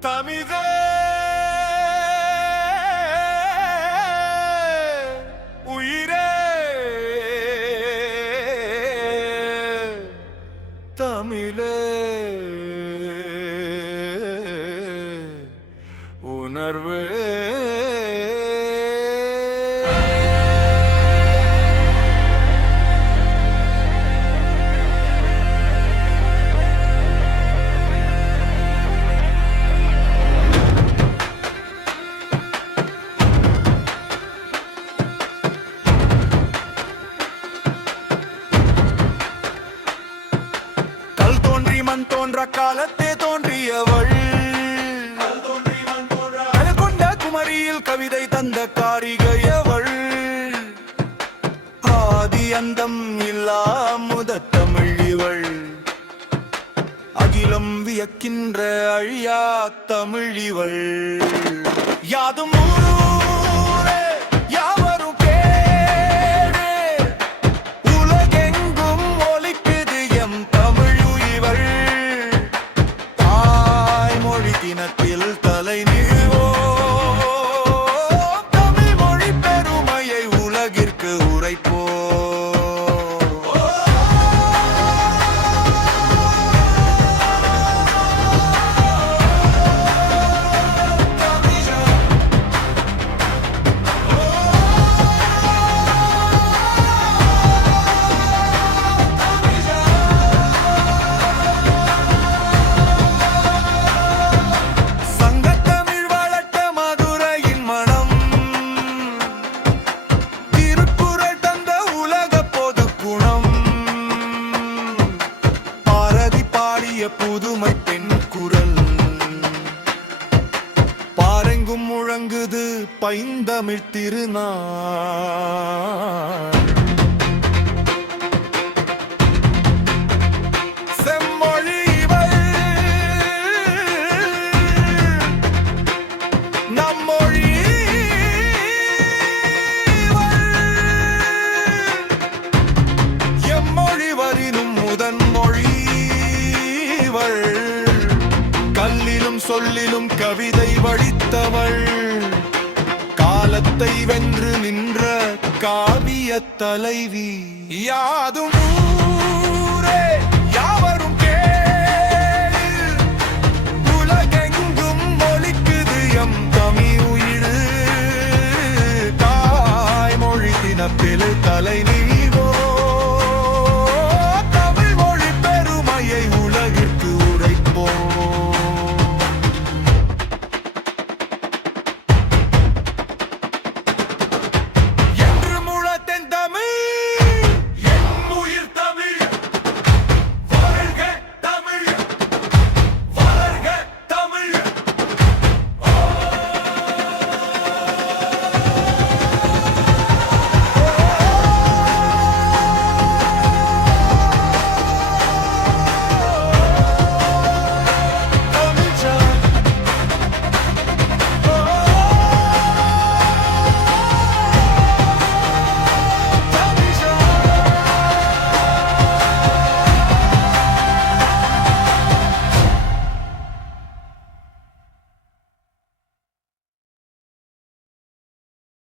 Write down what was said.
தமிழே உயிரே தமிழே உணர்வே மண் தோன்ற காலத்தே தோன்றியவள் கொண்ட குமரியில் கவிதை தந்த காரிகையவள் ஆதி அந்தம் இல்லா முத தமிழிவள் அகிலம் வியக்கின்ற அழியா தமிழிவள் யாதும் தினத்தில் தலை நிறுவோ தமிழ் மொழி பெருமையை உலகிற்கு உரைப்போ புதுமை பெண் குரல் பாரெங்கும் முழங்குது பைந்தமிழ் திருநாள் செம்மொழி இவள் நம்மொழி எம்மொழி வரினும் முதன் மொழி கல்லிலும் சொல்லிலும் கவிதை வடித்தவள் காலத்தை வென்று நின்ற காவிய தலைவி யாதும்